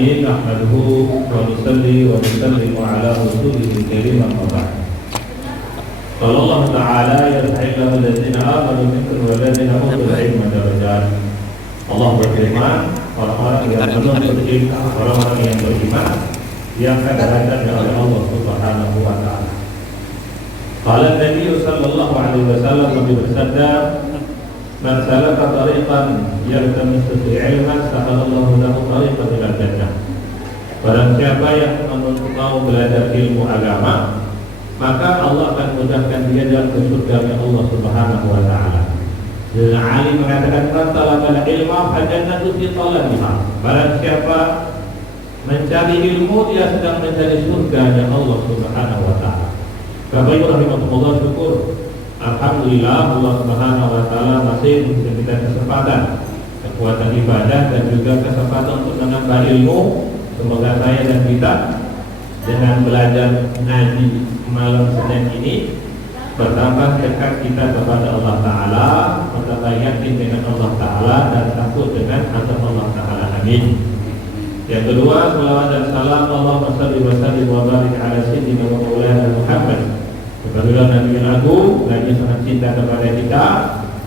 العالمين نحمده ونصلي ونسلم على رسوله الكريم أما بعد. قال الله تعالى يرفع الله الذين آمنوا منكم والذين أوتوا العلم درجات. Allah berfirman, orang-orang yang belum berilmu, orang-orang yang beriman diangkat derajatnya oleh Allah Subhanahu wa taala. Qala Nabi sallallahu alaihi wasallam bersabda, "Man salaka tariqan yaltamisu fihi ilman, sahalallahu lahu tariqan ila jannah." Barang siapa yang mau belajar ilmu agama, maka Allah akan mudahkan dia dalam ke surga Allah Subhanahu wa taala. Ali mengatakan talabal ilma fajannatu fi talabiha. Barang siapa mencari ilmu, dia sedang mencari surganya Allah Subhanahu wa taala. Bapak Ibu rahimahullah, syukur alhamdulillah Allah Subhanahu wa taala masih memberikan kita kesempatan, kekuatan ibadah dan juga kesempatan untuk menambah ilmu. Semoga saya dan kita dengan belajar ngaji malam Senin ini bertambah dekat kita kepada Allah Ta'ala, bertambah yakin dengan Allah Ta'ala dan takut dengan azab Allah Ta'ala. Amin. Yang kedua, salawat dan salam Allahumma shalli wa sallim wa barik ala sayyidina wa maulana Muhammad. Kepada Nabi yang agung, Nabi sangat cinta kepada kita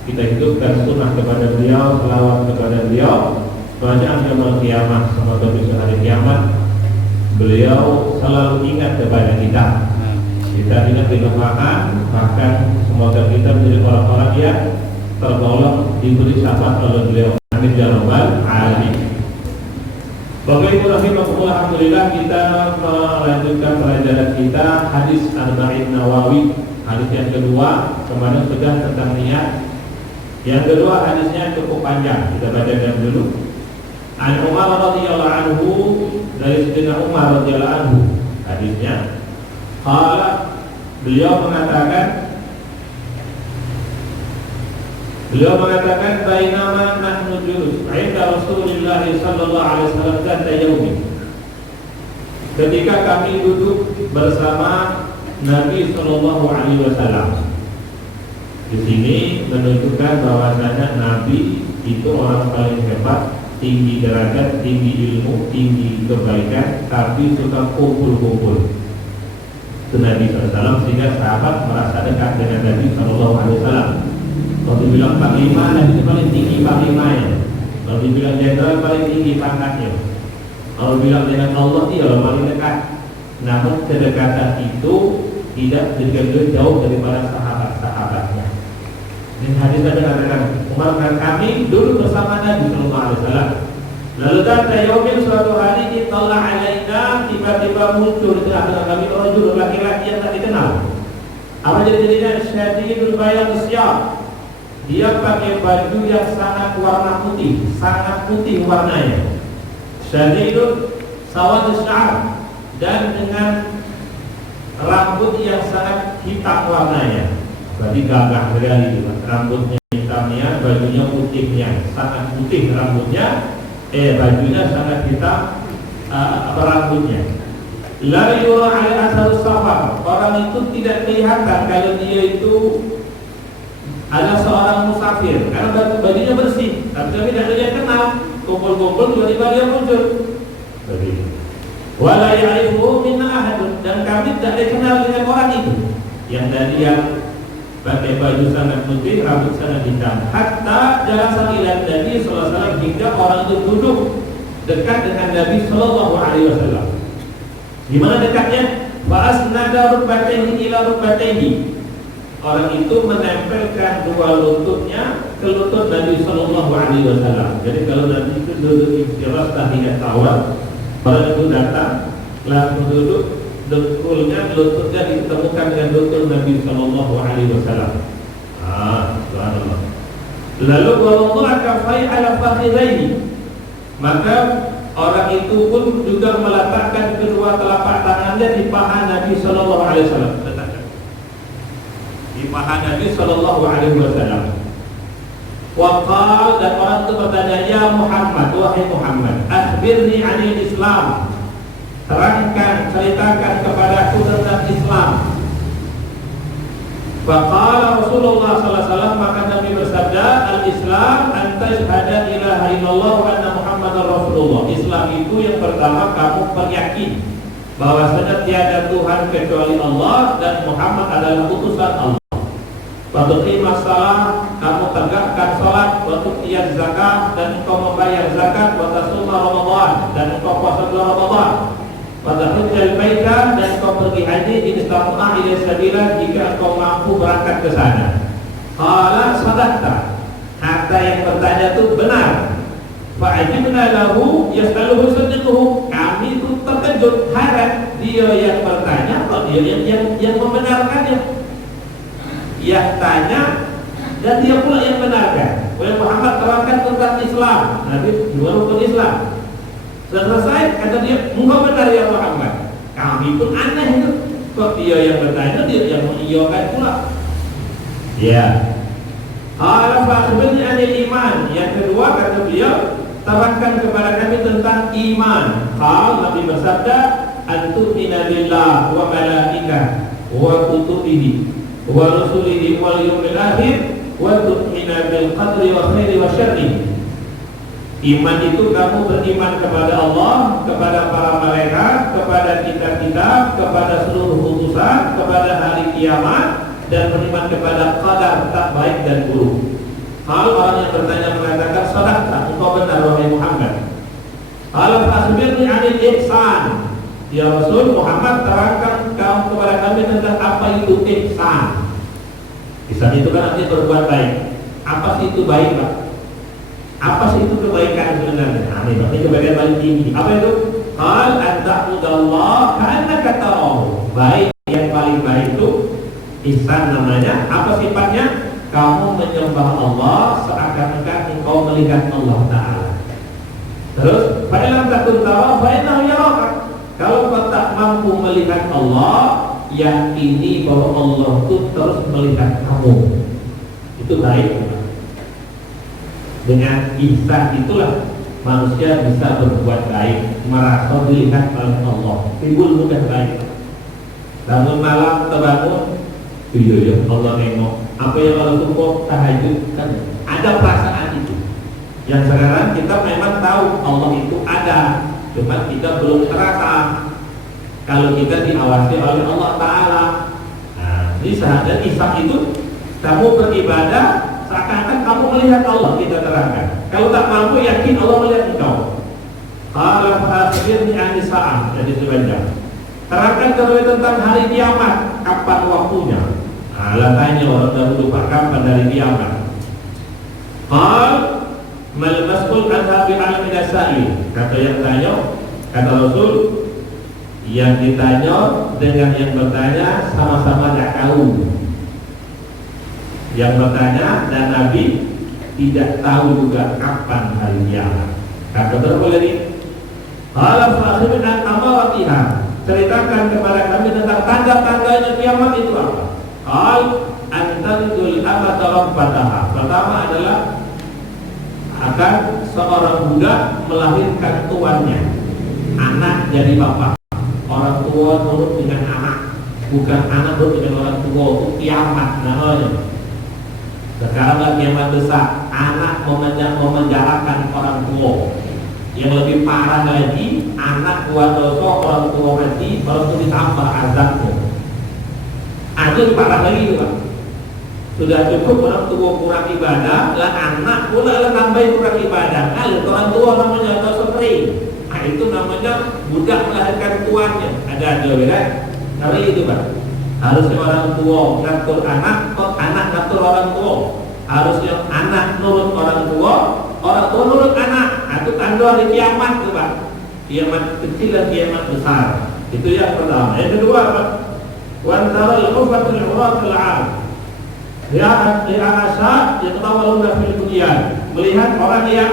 hidupkan sunnah kepada beliau, salawat kepada beliau. Bacaan yaumul qiyamah, semoga besok hari kiamat beliau selalu ingat kepada kita. Kita tidak dilupakan, bahkan semoga kita menjadi orang-orang yang tergolong diberi syafaat oleh beliau. Amin ya rabbal alamin. Bapak Ibu rahimahullah, alhamdulillah kita melanjutkan pelajaran kita hadis Arba'in Nawawi. Hadis yang kedua, kemarin sudah tentang niat. Yang kedua hadisnya cukup panjang, kita bacakan dulu. An Umar radhiyallahu anhu, dari Sayyidina Umar radhiyallahu anhu, hadisnya beliau mengatakan bainama nahnu julus 'inda Rasulillah sallallahu alaihi wasallam dzata yaumi. Ketika kami duduk bersama Nabi sallallahu alaihi wasallam. Di sini menunjukkan bahwasanya Nabi itu orang paling hebat, tinggi derajat, tinggi ilmu, tinggi kebaikan, tapi suka kumpul-kumpul. Nabi SAW, sehingga sahabat merasa dekat dengan Nabi SAW. Kalau dibilang panglima, Nabi itu paling tinggi panglimanya. Kalau dibilang jenderal, paling tinggi pangkatnya. Kalau bilang dengan Allah, dia paling dekat. Namun kedekatan itu tidak jauh jauh daripada sahabat-sahabatnya. Dan hadis tadi mengatakan, Umar dan kami dulu bersama Nabi SAW. Lalu kata yaumin, suatu hari italla alaina, tiba-tiba muncul di tengah-tengah kami rajul, laki-laki yang tak dikenal. Apa jadinya? Syadidul bayad syab. Dia pakai baju yang sangat warna putih, sangat putih warnanya. Syadidul sawad sya'ar, dan dengan rambut yang sangat hitam warnanya. Berarti gagah sekali, rambutnya hitamnya, bajunya putihnya, sangat putih rambutnya. Bajunya sangat hitam, rambutnya. La yura 'ala athar safar. Orang itu tidak kelihatan kalau dia itu adalah seorang musafir, karena bajunya bersih. Tapi tidak ada yang kenal. Kumpul-kumpul tiba-tiba dia muncul. Wala ya'rifu minna ahadun, dan kami tidak dikenal dengan orang itu. Yang tadi yang pakai baju sangat putih, rambut sangat hitam. Hatta jalasa ila Nabi sallallahu alaihi wasallam, hingga orang itu duduk dekat dengan Nabi sallallahu alaihi wasallam. Gimana dekatnya? Fa asnada rukbatayhi ila rukbatayhi. Orang itu menempelkan dua lututnya ke lutut Nabi sallallahu alaihi wasallam. Jadi kalau Nabi itu duduk istilah tahiyat awal, orang itu datang langsung duduk, dengkulnya, lututnya ditemukan dengan lutut Nabi sallallahu alaihi wasallam. Subhanallah. Lalu wallahu kafai ala fakhidaihi, maka orang itu pun juga meletakkan kedua telapak tangannya di paha Nabi sallallahu alaihi wasallam. Di paha Nabi sallallahu alaihi wasallam. Waqal, dan orang itu bertanya, ya Muhammad, wahai Muhammad, akhbirni 'anil Islam. Terangkan, ceritakan kepadaku tentang Islam. Faqala Rasulullah sallallahu alaihi wasallam, maka Nabi bersabda, al-Islam an tashhada ilaha illallah wa anna Muhammadar Rasulullah. Islam itu yang pertama kamu beryakin bahwasanya tiada Tuhan kecuali Allah dan Muhammad adalah utusan Allah. Wa tuqimas shalah, kamu tegakkan salat, wa tu'tiyaz zakat, dan engkau membayar zakat, wa tasuma Ramadan, dan engkau puasa bulan Ramadan. Wa tahujjal baita, dan engkau pergi haji in istata'a ila sabila, jika engkau mampu berangkat ke sana. Qala sadaqta, kata yang bertanya itu benar. Fa ajibna lahu yas'aluhu sadiquhu, kami itu terkejut, heran, dia yang bertanya kok dia yang membenarkannya. Yang tanya dan dia pula yang benarkan. Oleh Muhammad terangkan tentang Islam, Nabi dua rukun Islam. Selesai kata dia, engkau benar ya Muhammad. Kami pun aneh itu, kok dia yang bertanya, dia yang mengiyakan pula. Ya. Qala fa akhbirni 'anil iman. Yang kedua kata beliau, terangkan kepada kami tentang iman. Nabi bersabda, antu'mina billah wa malaikah wa kutubihi wa rusulihi wal yawmil akhir wa tu'mina bil qadri wa khairi wa syarri. Iman itu kamu beriman kepada Allah, kepada para malaikat, kepada kitab-kitab, kepada seluruh utusan, kepada hari kiamat, dan beriman kepada qadar tak baik dan buruk. Hal orang yang bertanya mengatakan, sadaqta, engkau benar wahai Muhammad. Qala fasbirni 'anil ihsan. Ya Rasul Muhammad, terangkan kamu kepada kami tentang apa itu ihsan. Ihsan itu kan artinya berbuat baik. Apa sih itu baik, Pak? Apa sih itu kebaikan sebenarnya? Nah, ini berarti kebaikan paling tinggi. Apa itu? Qal an ta'budallaha ka'annaka tarahu. Baik yang paling baik itu ihsan namanya. Apa sifatnya? Kamu menyembah Allah seakan-akan engkau melihat Allah Ta'ala. Terus, fa illam takun tarahu fa innahu yaraka. Kalau kau tak mampu melihat Allah, yakini bahwa Allah itu terus melihat kamu. Itu baik. Dengan ihsan itulah manusia bisa berbuat baik, merasa dilihat oleh Allah. Timbul mudah baik. Bangun malam terbangun, iya ya Allah nengok. Apa yang Allah tunggu tahajud kan ada perasaan itu. Yang sekarang kita memang tahu Allah itu ada, cuma kita belum terasa kalau kita diawasi oleh Allah Ta'ala. Nah, ini sahadat ihsan itu kamu beribadah seakan-akan kamu melihat Allah, kita terangkan. Kalau tak mampu, yakin Allah melihat engkau. Qala fa'akhbirni 'ani sa'ah, jadi sebanyak. Terangkan kepada tentang hari kiamat, kapan waktunya. Nah, tanya orang dahulu, Pak, kapan dari kiamat? Qal mal mas'ul anha bi'almi nasai. Kata yang tanya, kata Rasul, yang ditanya dengan yang bertanya sama-sama tak tahu. Yang bertanya dan Nabi tidak tahu juga kapan hari kiamat. Kata terboleh Qala fa'akhbirna amaratiha. Ceritakan kepada kami tentang tanda-tandanya kiamat itu apa? Qal antaridul amata rabbataha. Pertama adalah akan seorang budak melahirkan tuannya. Anak jadi bapak. Orang tua nurut dengan anak, bukan anak nurut dengan orang tua. Itu kiamat namanya. Sekarang lagi kiamat besar, anak memenjarakan orang tua. Yang lebih parah lagi, anak buat dosa, orang tua mati, baru itu ditambah azabnya. Itu parah lagi itu, Pak. Sudah cukup orang tua kurang ibadah, lah anak pula lah nambahin kurang ibadah. Kalau orang tua namanya dosa kering, itu namanya budak melahirkan tuannya. Ada beda. Hari itu, Pak. Harusnya orang tua ngatur anak, kok anak ngatur orang tua. Harusnya anak nurut orang tua nurut anak. Itu tanda hari kiamat tuh, Pak. Kiamat kecil dan kiamat besar. Itu yang pertama. Yang kedua, Pak, wan taral hufatul uratul 'am. Lihat asad yang tawaluna fil bunyan. Melihat orang yang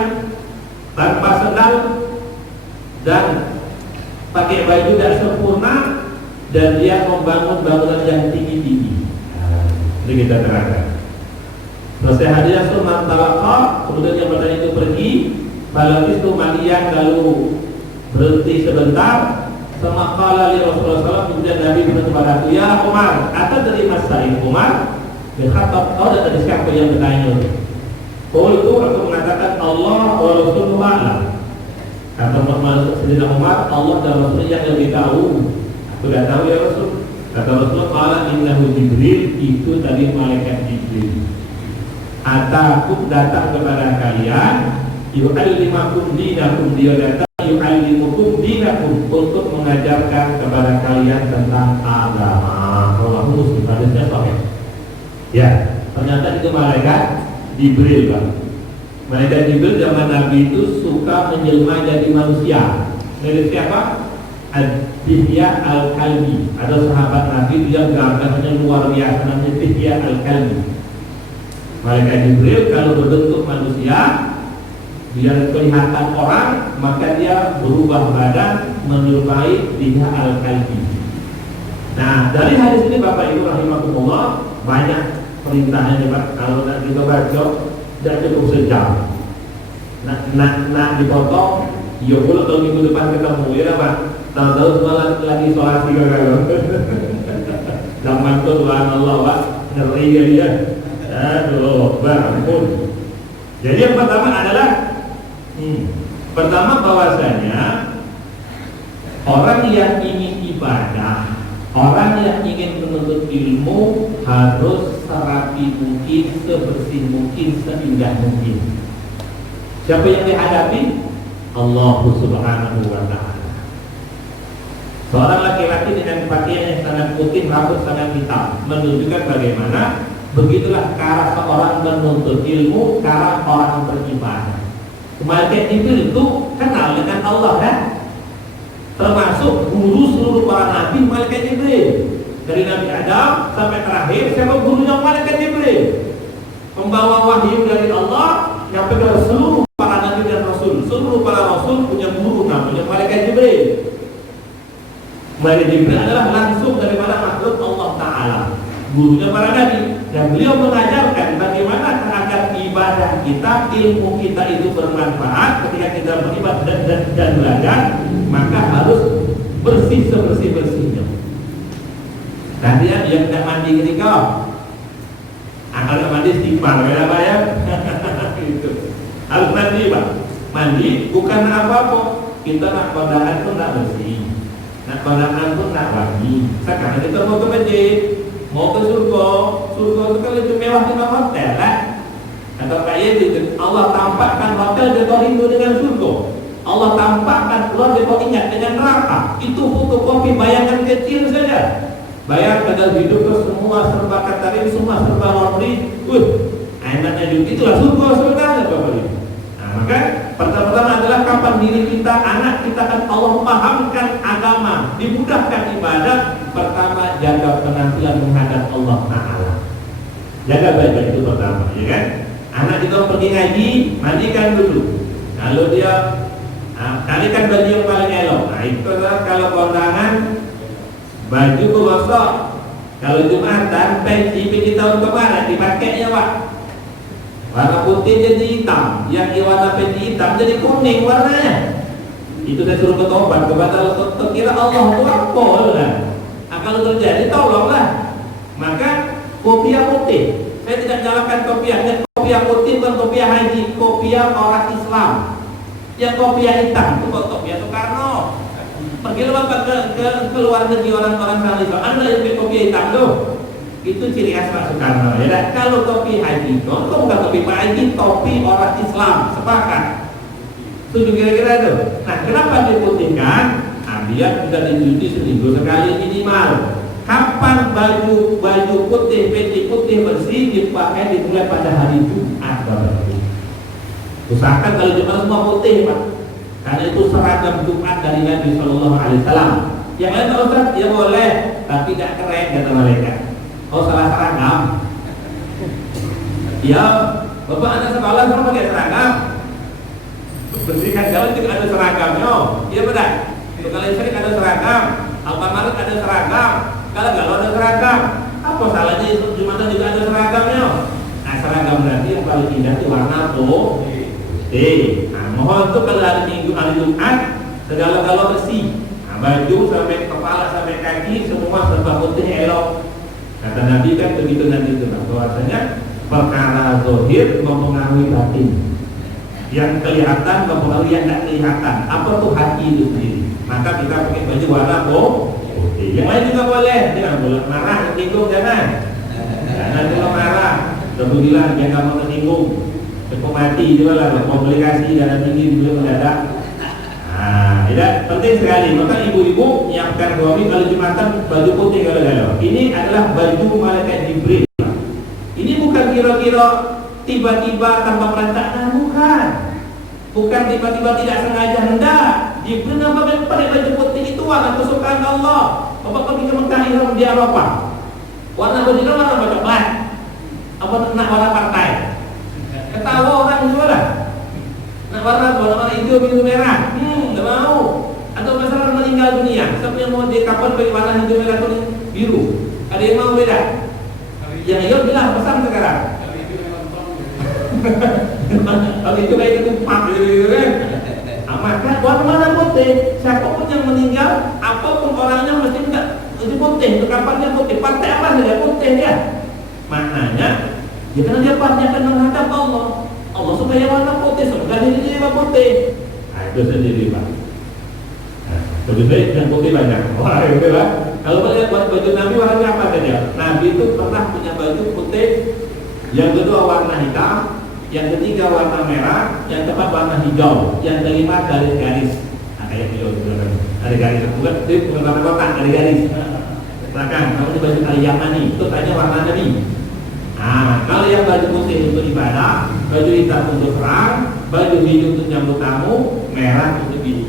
tanpa sendal dan pakai baju tidak sempurna dan dia membangun bangunan yang tinggi-tinggi. Ini kita terangkan. Selesai hadiah sunnah talaqah, kemudian yang bertanya itu pergi, balapis itu malian lalu berhenti sebentar. Sama qala li Rasulullah SAW, kemudian Nabi berkata kepada aku, ya Umar, atau dari Mas Sa'id Umar, Berkhatab, kau dari siapa yang bertanya? Qul itu aku mengatakan Allah wa Rasuluhu a'lam. Kata Sayyidina Umar, Allah dan Rasul yang lebih tahu. Aku dah tahu ya Rasul. Kata Rasul, qala innahu Jibril, itu tadi malaikat Jibril. Ataku datang kepada kalian, yu'allimakum dinakum, dia datang yu'allimukum dinakum, untuk mengajarkan kepada kalian tentang agama. Kalau Muslim hadisnya sahih. Ya, ternyata itu malaikat Jibril, Pak. Malaikat Jibril zaman Nabi itu suka menjelma jadi manusia. Dari siapa? Dihya al-Kalbi. Ada sahabat Nabi yang gambarnya luar biasa, namanya Dihya al-Kalbi. Malaikat Jibril kalau berbentuk manusia, biar kelihatan orang, maka dia berubah badan menyerupai Dihya al-Kalbi. Nah, dari hadis ini Bapak Ibu rahimakumullah, banyak perintahnya Pak. Kalau nak kita baca tidak cukup sejam. Nak dipotong, ya pula tahun minggu depan ketemu ya Pak. Tahu-tahu semua lagi isolasi kalau. Zaman tu subhanallah Pak, ngeri dia. Aduh, ampun. Jadi yang pertama adalah pertama bahwasanya orang yang ingin ibadah, orang yang ingin menuntut ilmu harus serapi mungkin, sebersih mungkin, seindah mungkin. Siapa yang dihadapi? Allah Subhanahu wa ta'ala. Seorang laki-laki dengan pakaian yang sangat putih, rambut sangat hitam, menunjukkan bagaimana begitulah cara seorang menuntut ilmu, cara orang beribadah. Malaikat Jibril itu kenal dengan Allah kan? Termasuk guru seluruh para nabi malaikat Jibril. Dari Nabi Adam sampai terakhir, siapa gurunya? Malaikat Jibril. Pembawa wahyu dari Allah yang kepada seluruh para nabi dan rasul. Seluruh para rasul punya guru namanya malaikat Jibril. Malaikat Jibril adalah langsung daripada makhluk Allah Ta'ala, gurunya para nabi, dan beliau mengajarkan bagaimana agar ibadah kita, ilmu kita itu bermanfaat. Ketika kita beribadah dan belajar, maka harus bersih sebersih-bersihnya. Tadi yang tidak mandi ketika kalau mandi istighfar ya Pak ya. Gitu. Harus mandi Pak. Mandi bukan apa-apa. Kita nak kondangan pun tak bersih, nak kondangan pun tak wangi. Sekarang kita mau ke masjid, mau ke surga. Surga itu kan lebih mewah di hotel lah. Kata Pak Yedi, Allah tampakkan hotel dia rindu dengan surga. Allah tampakkan keluarga kau ingat dengan neraka. Itu fotokopi bayangan kecil saja. Bayangkan dalam hidup itu semua serba katarin, semua serba laundry. Enaknya juga itulah surga sebenarnya Bapak Ibu. Nah, maka pertama-tama adalah kapan diri kita, anak kita akan Allah memahamkan agama, dimudahkan ibadah. Pertama, jaga penampilan menghadap Allah Ta'ala. Jaga baik-baik itu pertama, ya kan? Anak kita pergi ngaji, mandikan dulu. Kalau dia carikan baju yang paling elok. Nah itu adalah kalau kondangan baju gosok. Kalau Jumatan peci tahun kemarin dipakainya Pak, warna putih jadi hitam, yang warna peci hitam jadi kuning warnanya. Itu saya suruh bertobat kepada Allah. Kira Allah itu apa lah? Kalau terjadi tolonglah. Maka kopiah putih, saya tidak nyalakan kopiahnya. Kopiah putih bukan kopiah haji, kopiah orang Islam. Yang kopiah hitam itu kok kopiah Soekarno. Pergilah Bapak ke luar negeri orang-orang sana itu, Anda yang pakai kopiah hitam tuh. Itu ciri khas Pak Soekarno. Ya, kalau topi haji, itu bukan topi Pak Haji, topi orang Islam. Sepakat. Setuju kira-kira itu. Nah, kenapa diputihkan? Nah, biar bisa dicuci seminggu sekali minimal. Kapan baju putih, peci putih bersih dipakai dimulai pada hari Jumat Bapak. Usahakan kalau Jumat semua putih Pak, karena itu seragam Jumat dari Nabi Sallallahu Alaihi Wasallam. Yang lain Pak Ustaz, ya boleh, tapi tidak keren kata mereka. Oh salah seragam. Ya, Bapak anak sekolah semua pakai seragam. Bersihkan jalan juga ada seragamnya. Iya benar. Kalau listrik ada seragam, Alfamart ada seragam. Kalau ada seragam, apa salahnya Jumatan juga ada seragamnya? Nah seragam berarti yang paling indah itu warna putih. Nah mohon tuh kalau hari Minggu hari Jumat segala-gala bersih. Nah baju sampai kepala sampai kaki semua serba putih elok. Kata Nabi kan begitu nanti itu, bahwasanya perkara zahir mempengaruhi batin, yang kelihatan mempengaruhi yang tidak kelihatan. Apa tuh hati itu sendiri? Maka kita pakai baju warna putih. Yang lain juga boleh, jangan boleh marah, tersinggung, jangan kalau marah, kemudian jangan mau tersinggung, cukup mati juga lah, komplikasi darah tinggi belum mendadak. Nah, tidak penting sekali. Maka ibu-ibu nyiapkan suami kalau Jumatan baju putih kalau galau. Ini adalah baju malaikat Jibril. Ini bukan kira-kira tiba-tiba tanpa perencanaan, bukan. Bukan tiba-tiba tidak sengaja, hendak. Jibril nampak pakai baju putih itu warna kesukaan Allah. Bapak pergi ke Mekah Ihram dia apa? Warna baju itu warna coklat. Apa nak warna partai? Ketawa orang juga lah. Nak warna hijau, biru, merah. Nggak mau. Atau masalah meninggal dunia. Siapa yang mau di kapal pakai warna hijau, merah, kuning, biru? Ada yang mau beda? Yang hijau bilang pesan sekarang. Kalau itu kayak ketupat gitu kan. Maka warna putih. Siapapun yang meninggal, apapun orangnya mesti enggak itu putih. Kapalnya putih. Partai apa saja putih dia. Maknanya, ya karena dia pasti akan menghadap Allah. Allah supaya warna putih, semoga diri dia putih. Nah itu sendiri Pak. Nah, lebih baik yang putih banyak. Wah itu lah. Kalau melihat baju Nabi warnanya apa saja? Nabi itu pernah punya baju putih. Yang kedua warna hitam. Yang ketiga warna merah. Yang keempat warna hijau. Yang kelima garis-garis. Nah kayak hijau itu ada garis. Bukan warna kotak, ada garis. Belakang, kamu di baju Al-Yamani itu tanya warna Nabi. Nah, kalau yang baju putih untuk ibadah, baju hitam untuk perang, baju hijau untuk nyambut tamu, merah untuk biru.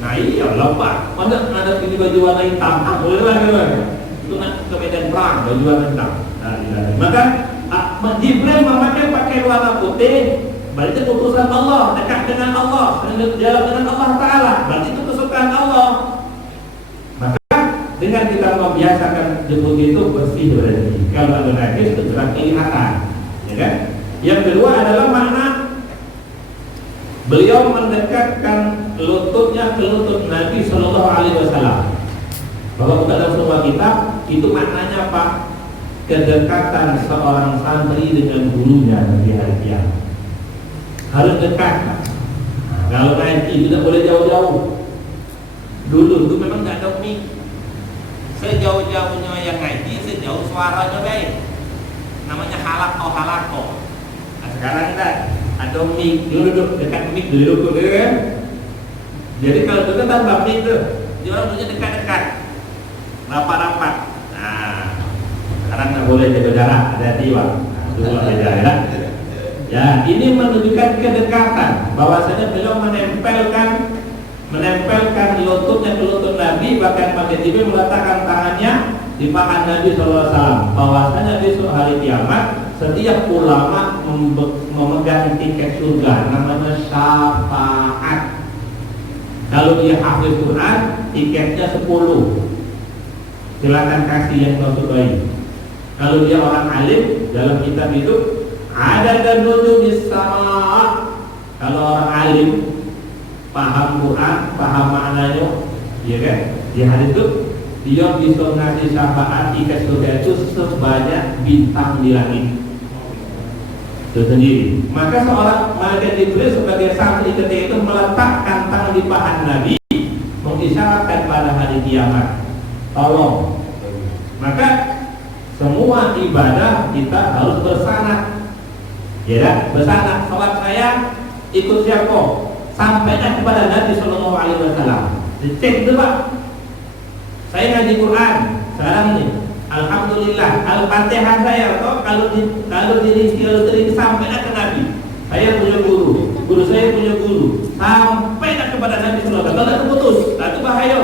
Nah iya Pak, mana ada pilih baju warna hitam? Boleh lah itu nak ke medan perang, baju warna hitam. Nah, maka Jibril memakai pakaian warna putih, berarti itu utusan Allah, dekat dengan Allah, jalan dengan Allah Taala, berarti itu kesukaan Allah. Dengan kita membiasakan jemput itu bersih berarti. Kalau ada najis segera kelihatan, ya kan? Yang kedua adalah makna beliau mendekatkan lututnya ke lutut Nabi Shallallahu Alaihi Wasallam. Kalau kita dalam semua kitab itu maknanya apa? Kedekatan seorang santri dengan gurunya di hari kiamat harus dekat. Nah, kalau ngaji tidak boleh jauh-jauh. Dulu itu memang nggak ada mic. Sejauh-jauhnya yang ngaji, sejauh suaranya baik. Namanya halako. Nah, sekarang kita ada mic, duduk dekat mic dulu kan. Jadi kalau itu tanpa mic tuh, dia orang punya dekat-dekat, rapat-rapat. Nah, sekarang nggak boleh jaga jarak, hati-hati Pak. Nah, itu beda ya. Ya, ini menunjukkan kedekatan. Bahwasanya beliau menempelkan lututnya ke lutut Nabi, bahkan pada Jibril meletakkan tangannya di paha Nabi SAW. Bahwasanya besok hari kiamat setiap ulama memegang tiket surga, namanya syafaat. Kalau dia hafiz Quran, tiketnya 10. Silakan kasih yang kau sukai. Kalau dia orang alim, dalam kitab itu ada dan nujum sama. Kalau orang alim paham Quran, paham maknanya, ya kan? Di hari itu dia bisa ngasih syafaat tiket surga itu sebanyak bintang di langit. Itu sendiri. Maka seorang malaikat Jibril sebagai santri ketika itu meletakkan tangan di paha Nabi, mengisyaratkan pada hari kiamat. Tolong. Maka semua ibadah kita harus bersanad. Ya, bersanad. Salat saya ikut siapa? Sampaikan kepada Nabi Shallallahu Alaihi Wasallam. Dicek itu Pak. Saya ngaji Quran sekarang ini. Alhamdulillah. Al-Fatihah saya kalau diri sampaikan ke Nabi. Saya punya guru saya punya guru. Sampaikan kepada Nabi Shallallahu Alaihi Wasallam. Kalau putus, itu bahaya.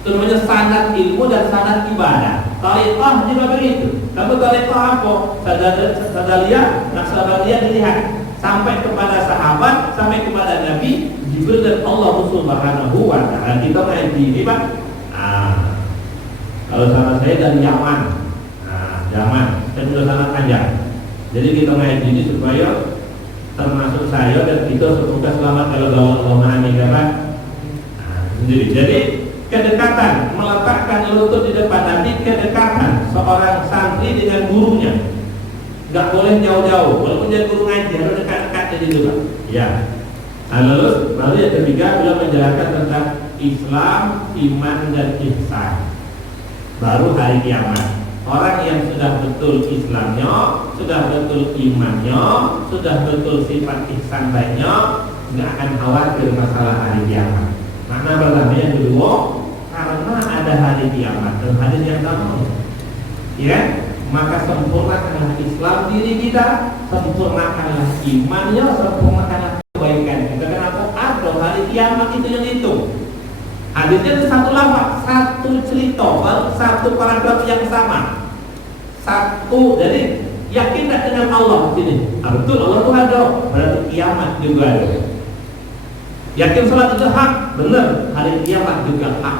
Itu namanya sanad ilmu dan sanad ibadah. Tariqah juga begitu. Kamu tariqah apa? Sadaliyah, naksabaniyah dilihat. Sampai kepada sahabat, sampai kepada Nabi, Jibril dan Allah Subhanahu wa Ta'ala. Kita ngaji ini Pak. Kalau salah saya dari Yaman. Yaman, saya sudah sangat panjang. Jadi kita ngaji ini supaya termasuk saya dan kita semoga selamat kalau Allah amin ya Pak. Sendiri. Jadi kedekatan, meletakkan lutut di depan, tapi kedekatan seorang santri dengan gurunya. Nggak boleh jauh-jauh, walaupun dia guru ngaji harus dekat-dekat jadi juga. Ya. Nah, lalu yang ketiga beliau menjelaskan tentang Islam, iman dan ihsan. Baru hari kiamat. Orang yang sudah betul Islamnya, sudah betul imannya, sudah betul sifat ihsan baiknya, nggak akan khawatir masalah hari kiamat. Makna pertama yang kedua, karena ada hari kiamat dan hadis yang sama, ya, maka sempurnakanlah Islam diri kita, sempurnakanlah imannya, sempurnakanlah kebaikan kita. Kenapa? Ada hari kiamat itu yang dihitung. Hadisnya itu satu lafaz, satu cerita, satu paragraf yang sama. Satu, jadi yakin tak dengan Allah sini? Betul, Allah itu ada, berarti kiamat juga ada. Yakin salat itu hak, benar, hari kiamat juga hak.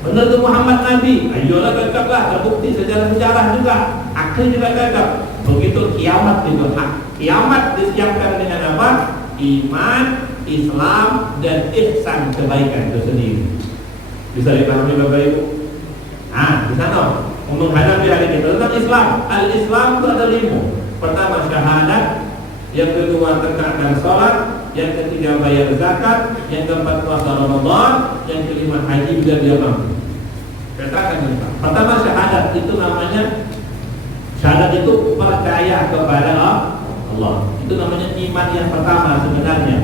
Benar itu Muhammad Nabi, ayolah gagaplah, terbukti sejarah-sejarah juga, akhir juga gagap. Begitu kiamat juga hak. Kiamat disiapkan dengan apa? Iman, Islam, dan ihsan, kebaikan itu sendiri. Bisa dipahami Bapak Ibu? Di sana menghadapi hari kita tentang Islam. Al-Islam itu ada 5. Pertama syahadat, yang kedua tegakkan sholat, yang ketiga bayar zakat, yang keempat puasa Ramadan, yang kelima haji bila dia mampu. Katakan ini Pak. Pertama syahadat itu namanya, syahadat itu percaya kepada Allah. Itu namanya iman yang pertama sebenarnya.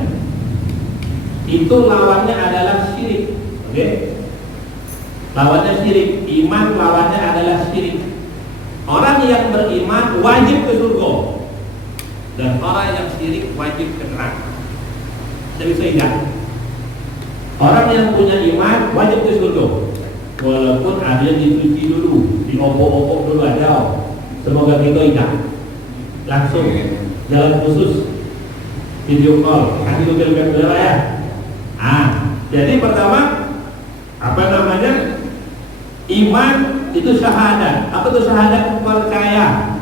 Itu lawannya adalah syirik. Oke? Lawannya syirik. Iman lawannya adalah syirik. Orang yang beriman wajib ke surga, dan orang yang syirik wajib ke neraka. Jadi sehingga orang yang punya iman wajib ke surga, walaupun ada yang dicuci dulu, diopok-opok dulu aja. Semoga kita ingat langsung jalan khusus video call, kasih Google ya. Jadi pertama apa namanya? Iman itu syahadat. Apa itu syahadat? Percaya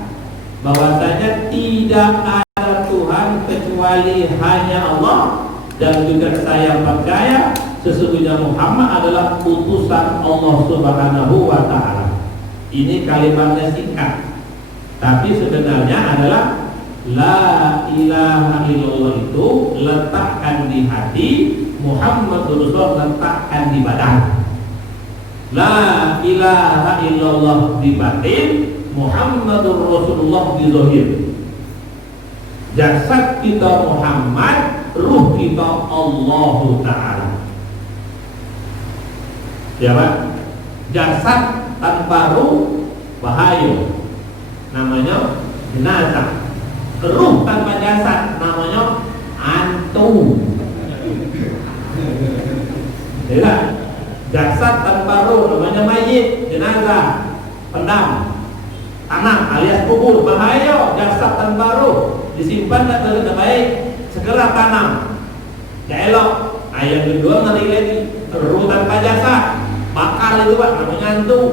bahwasanya tidak ada Tuhan kecuali hanya Allah, dan juga saya percaya sesungguhnya Muhammad adalah utusan Allah Subhanahu wa taala. Ini kalimatnya singkat, tapi sebenarnya adalah la ilaha illallah itu letakkan di hati, Muhammadur Rasulullah letakkan di badan. La ilaha illallah di batin, Muhammadur Rasulullah di zahir. Jasad kita Muhammad, ruh kita Allah Ta'ala. Ya Pak? Jasad tanpa ruh bahaya, namanya jenazah. Ruh tanpa jasad namanya antum. Ya, jasad tanpa ruh namanya mayit, jenazah, pendam, tanam alias kubur, bahaya. Jasad tanpa ruh disimpan tidak baik, segera tanam, ya elok. Yang kedua ngeri lagi, ruh tanpa jasad, bakal itu Pak, namanya antum.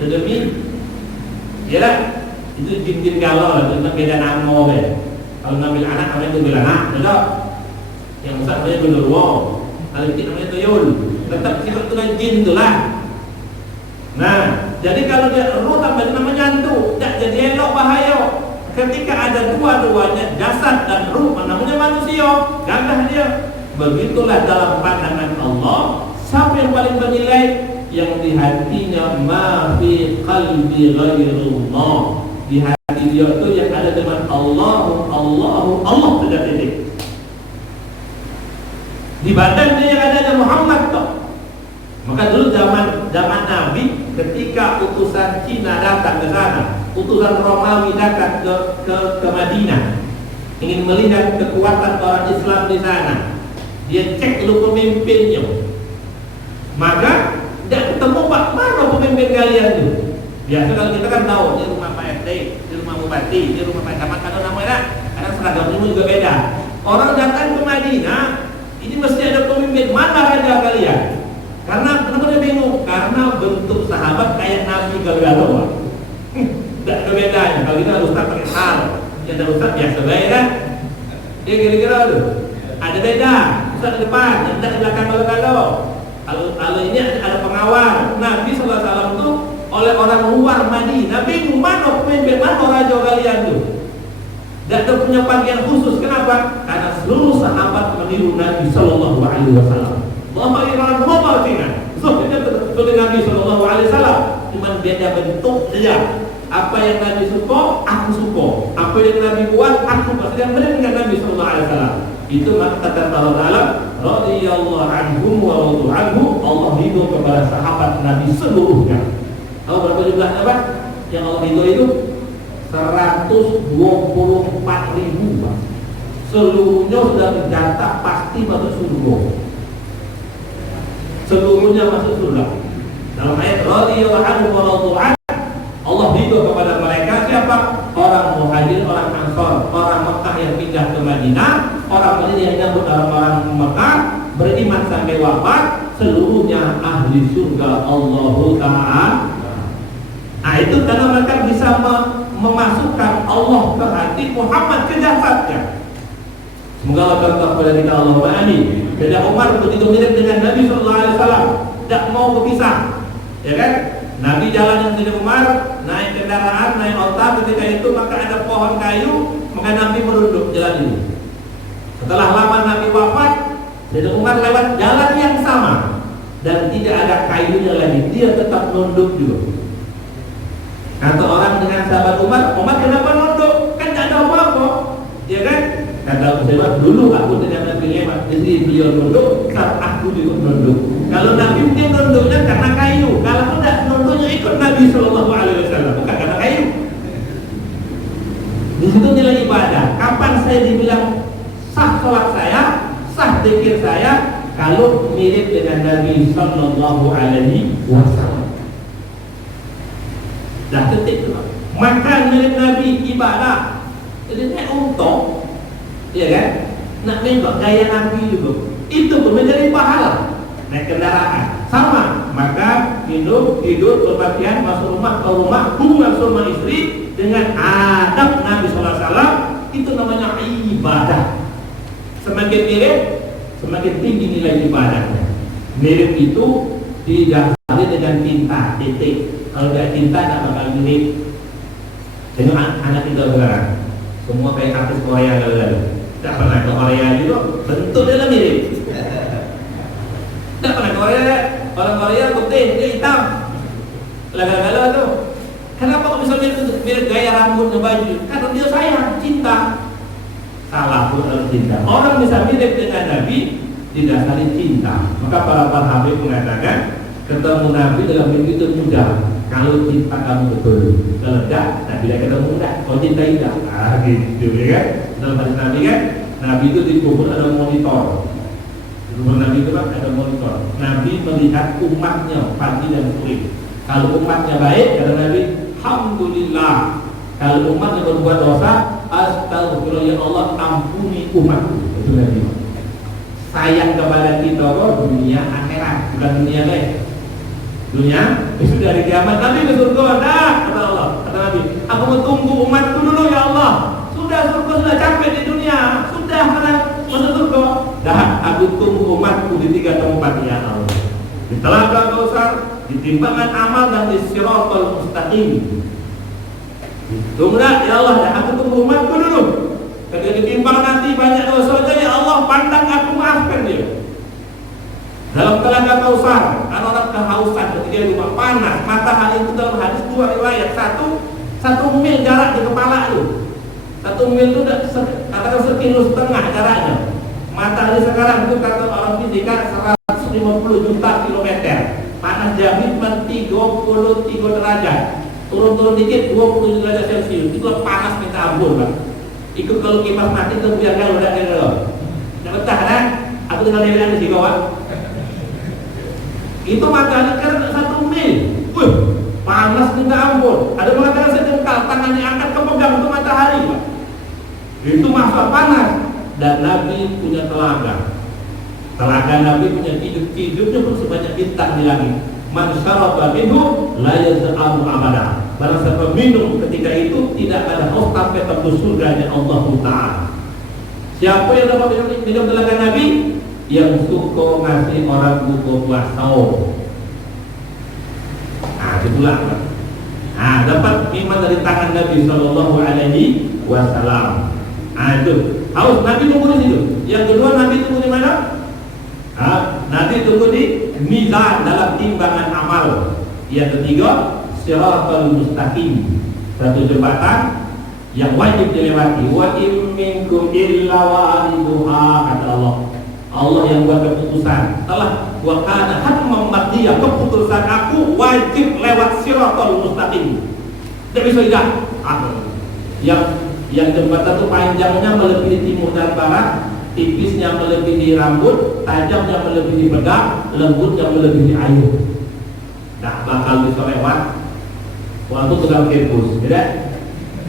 Demi, ya itu jin-jin galau, tentang beda nama ya. Kalau ngambil anak namanya tuyul anak, betul? Yang besar namanya gundurwo, kalau kecil namanya tuyul. Tetap sifat itu kan jin itulah. Nah, jadi kalau dia ruh tambah namanya hantu, tidak jadi elok, bahaya. Ketika ada dua-duanya, jasad dan ruh, namanya manusia, gagah dia. Begitulah dalam pandangan Allah. Siapa yang paling bernilai? Yang di hatinya ma fi qalbi ghairullah. Di hati dia itu yang ada dengan Allah saja titik. Di badan dia yang adanya Muhammad toh. Maka dulu zaman Nabi, ketika utusan Cina datang ke sana, utusan Romawi datang ke Madinah, ingin melihat kekuatan orang Islam di sana, dia cek dulu pemimpinnya. Maka tidak ketemu Pak, mana pemimpin kalian itu? Biasa kalau kita kan tahu di rumah Pak RT, di rumah Bupati, di rumah Pak Camat, kalau namanya karena seragamnya juga beda. Orang datang ke Madinah, ini mesti ada pemimpin, mana raja kalian? Karena kenapa dia bingung? Karena bentuk sahabat kayak Nabi Galgalo. Tidak ada bedanya. Kalau kita ustaz pakai hal, yang ada ustaz biasa baik kan? Dia kira-kira tuh ada beda. Ustaz di depan, yang tidak di belakang Galgalo. Kalau ini ada pengawal. Nabi sallallahu alaihi wasallam itu oleh orang luar Madinah bingung mana pemimpin mana raja kalian tuh. Dan dia punya panggilan khusus. Kenapa? Karena seluruh sahabat meniru Nabi sallallahu alaihi wasallam. Bahwa orang global Cina. Seperti Nabi sallallahu alaihi wasallam, cuma beda bentuk saja. Apa yang Nabi suka, aku suka. Apa yang Nabi buat, aku buat. Yang benar dengan Nabi sallallahu alaihi wasallam. Itu maka kata Allah Taala, radhiyallahu anhum wa radu anhu. Allah ridho kepada sahabat Nabi seluruhnya. Tahu berapa jumlahnya, Pak? Yang Allah ridho itu 124.000, Pak. Seluruhnya sudah tercatat pasti masuk surga. Seluruhnya masuk surga. Dalam ayat radhiyallahu anhu wa radu anhu, Allah ridho kepada mereka siapa? Orang Muhajir, orang Ansor, orang Mekah yang pindah ke Madinah, orang Madinah yang nyambut orang Mekah, beriman sampai wafat, seluruhnya ahli surga Allah Ta'ala. Nah itu karena mereka bisa memasukkan Allah ke hati, Muhammad ke jasadnya. Semoga Allah contoh kepada kita, Allahumma amin. Beda Umar begitu mirip dengan Nabi sallallahu alaihi wasallam, tidak mau berpisah. Ya kan? Nabi jalan yang tidak Umar, naik kendaraan, naik onta, ketika itu maka ada pohon kayu, maka Nabi merunduk jalan ini. Setelah lama Nabi wafat, Sayyidina Umar lewat jalan yang sama dan tidak ada kayunya lagi, dia tetap nunduk juga. Kata orang dengan sahabat Umar, Umar kenapa nunduk? Kan tidak ada apa-apa, ya kan? Kata Umar, dulu aku dengan Nabi lewat, jadi beliau nunduk, saat aku juga nunduk. Kalau Nabi mungkin nunduknya karena kayu, kalau tidak nunduknya ikut Nabi Sallallahu Alaihi Wasallam, bukan karena kayu. Di situ nilai ibadah. Kapan saya dibilang sah sholat saya, sah zikir saya, kalau mirip dengan Nabi Sallallahu Alaihi Wasallam. Dah ketik tu. Makan mirip Nabi, ibadah. Jadi ini untung, ya kan? Nak membuat gaya Nabi juga. Itu pun menjadi pahala. Naik kendaraan sama, maka minum, tidur, berpakaian, masuk rumah, ke rumah, hubungan suami istri dengan adab Nabi SAW, itu namanya ibadah. Semakin mirip, semakin tinggi nilai ibadahnya. Mirip itu didasari dengan cinta, titik. Kalau tidak cinta, tidak bakal mirip. Jadi anak kita sekarang semua kayak artis Korea lalu-lalu. Tidak pernah ke Korea juga, bentuknya mirip. Tidak pernah Korea, orang Korea putih, dia hitam, laga-laga tu. Kenapa kok bisa mirip gaya rambutnya, baju? Karena dia sayang, cinta. Salah pun dalam cinta. Orang bisa mirip dengan Nabi didasari cinta. Maka para Habib mengatakan ketemu Nabi dalam mimpi itu mudah. Kalau cinta kamu betul, kalau tidak, Nabi tidak ketemu mudah. Kalau cinta tidak, gitu ya kan? Dalam hadis Nabi kan, Nabi itu di kubur ada monitor. Nabi itu kan ada monitor. Nabi melihat umatnya pagi dan sore. Kalau umatnya baik, kata Nabi, alhamdulillah. Kalau umatnya berbuat dosa, astagfirullah, ya Allah, ampuni umatku. Itu Nabi. Sayang kepada kita kok dunia akhirat, bukan dunia lain. Dunia itu dari kiamat Nabi ke surga. Dah, kata Allah, kata Nabi, aku mau tunggu umatku dulu ya Allah. Sudah surga, sudah capek di dunia, sudah masuk surga. Dah, aku tunggu umatku di 3 tempat ya Allah. Di Telaga Kausar, di timbangan amal dan di Siratal Mustaqim. Tunggulah ya Allah, dah aku tunggu umatku dulu. Ketika ditimbang nanti banyak dosanya, ya Allah pandang aku, maafkan dia. Dalam Telaga Kausar, orang kehausan ketika di rumah panas, matahari itu dalam hadis 2 riwayat, satu mil jarak di kepala itu. 1 mil itu katakan 1,5 kilo jaraknya. Matahari sekarang itu kata orang fisika 150 juta kilometer. Panas Jambi 33 derajat. Turun-turun dikit 20 derajat Celcius. Itu panas minta ampun, Pak. Ikut kalau kipas mati itu biar kalau udah kira. Enggak betah kan? Aku tinggal di sini kawan. Itu matahari karena 1 mil. Wih, panas minta ampun. Ada mengatakan sedengkal, tangannya angkat kepegang itu matahari, Pak. Itu masa panas. Dan Nabi punya telaga. Telaga Nabi punya hidupnya pun sebanyak bintang di langit. Man syaraba minhu la yaz'amu abada. Barang siapa minum ketika itu tidak ada haus sampai tembus surganya Allah Ta'ala. Siapa yang dapat minum telaga Nabi? yang suka ngasih orang buka puasa. Itulah. Dapat iman dari tangan Nabi Sallallahu Alaihi Wasallam. Itu harus Nabi tunggu di situ. Yang kedua Nabi tunggu di mana? Nabi tunggu di mizan, dalam timbangan amal. Yang ketiga, Shiratal Mustaqim, satu jembatan yang wajib dilewati. Wa in minkum illa wariduha, kata Allah. Allah yang buat keputusan. Telah wa kana hatman maqdiya, keputusan aku wajib lewat Shiratal Mustaqim. Tidak bisa tidak. Yang jembatan itu panjangnya melebihi timur dan barat, tipisnya melebihi rambut, tajamnya melebihi pedang, lembutnya melebihi air. Nah, bakal bisa lewat waktu tukang kirbus, tidak?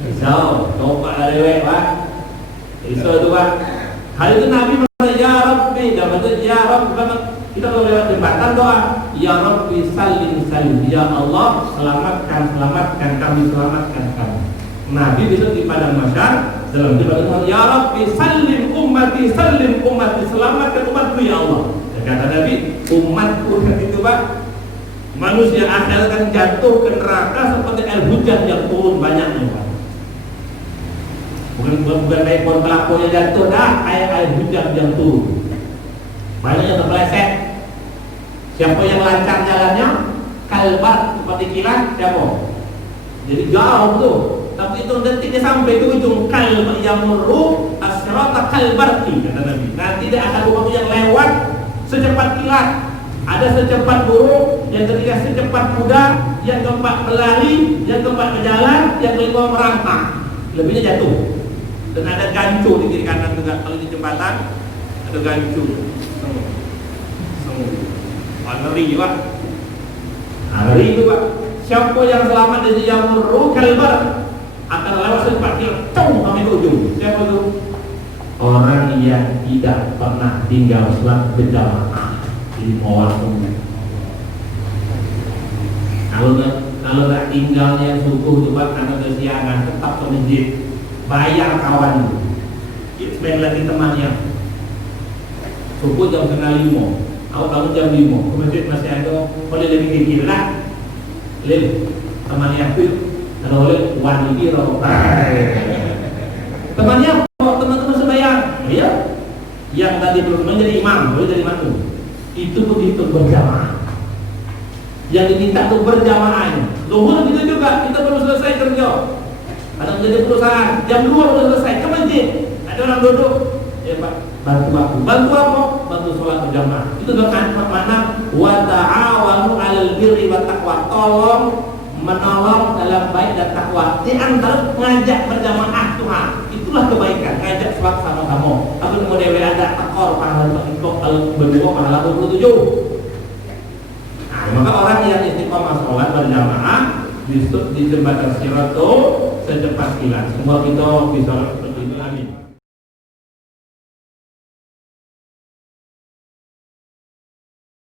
Bisa, coba lewat, Pak. Bisa itu, Pak. Hari itu Nabi berkata, ya Rabbi, dan betul, ya Rabbi, kita kalau lewat jembatan doa, ya Rabbi salim salim, ya Allah selamatkan kami, selamatkan kami. Nabi besok di padang mahsyar dalam doa, ya Rabbi salim ummati, selamatkan umatku ya Allah. Dan kata Nabi, umatku itu, Pak, manusia akhir akan jatuh ke neraka seperti air hujan yang turun banyaknya, Pak. Bukan kayak pohon kelapa yang jatuh, air hujan yang turun. Banyak yang terpeleset. Siapa yang lancar jalannya, kalbar seperti kilat, siapa? Jadi jauh tuh. Tapi itu detiknya sampai ke ujung. Kalbar yang murru asyrata kalbarti, kata Nabi. Nanti dia akan waktu yang lewat secepat kilat. Ada secepat burung, yang ketiga secepat kuda, yang keempat berlari, yang keempat berjalan, yang kelima merangkak. Lebihnya jatuh. Dan ada gancu di kiri kanan juga. Kalau di jembatan ada gancu. Ngeri, Pak. Ngeri itu, Pak. Siapa yang selamat dari yang murru kalbar akan lewat secepat kilat, sampai ke ujung. Siapa itu? Orang yang tidak pernah tinggal sholat berjamaah di waktu. Kalau tak tinggalnya subuh itu, Pak, karena kesiangan tetap ke masjid, bayar kawan itu. Main lagi temannya. Subuh jam 4:30. Aku bangun jam 5, ke masjid masih ada, boleh lebih tinggi lah. Lil, temannya aku, kalau oleh wanita roba. Temannya, teman-teman sembahyang, ya, yang tadi belum menjadi imam, boleh jadi makmum. Itu begitu berjamaah. Yang diminta itu berjamaahnya. Zuhur gitu juga, kita belum selesai kerja. Ada menjadi perusahaan, jam 2 belum selesai, ke masjid. Ada orang duduk, Pak, bantu aku. Bantu apa? Bantu sholat berjamaah. Itu dengan makna wa ta'awanu 'alal birri wat taqwa. Tolong menolong dalam baik dan takwa. Di antara ngajak berjamaah Tuhan. Itulah kebaikan, ngajak sholat sama-sama. Tapi kemudian ada takor pahala berdua pahala 27. Nah, maka orang yang istiqomah sholat berjamaah di jembatan Shiratal secepat kilat. Semua kita bisa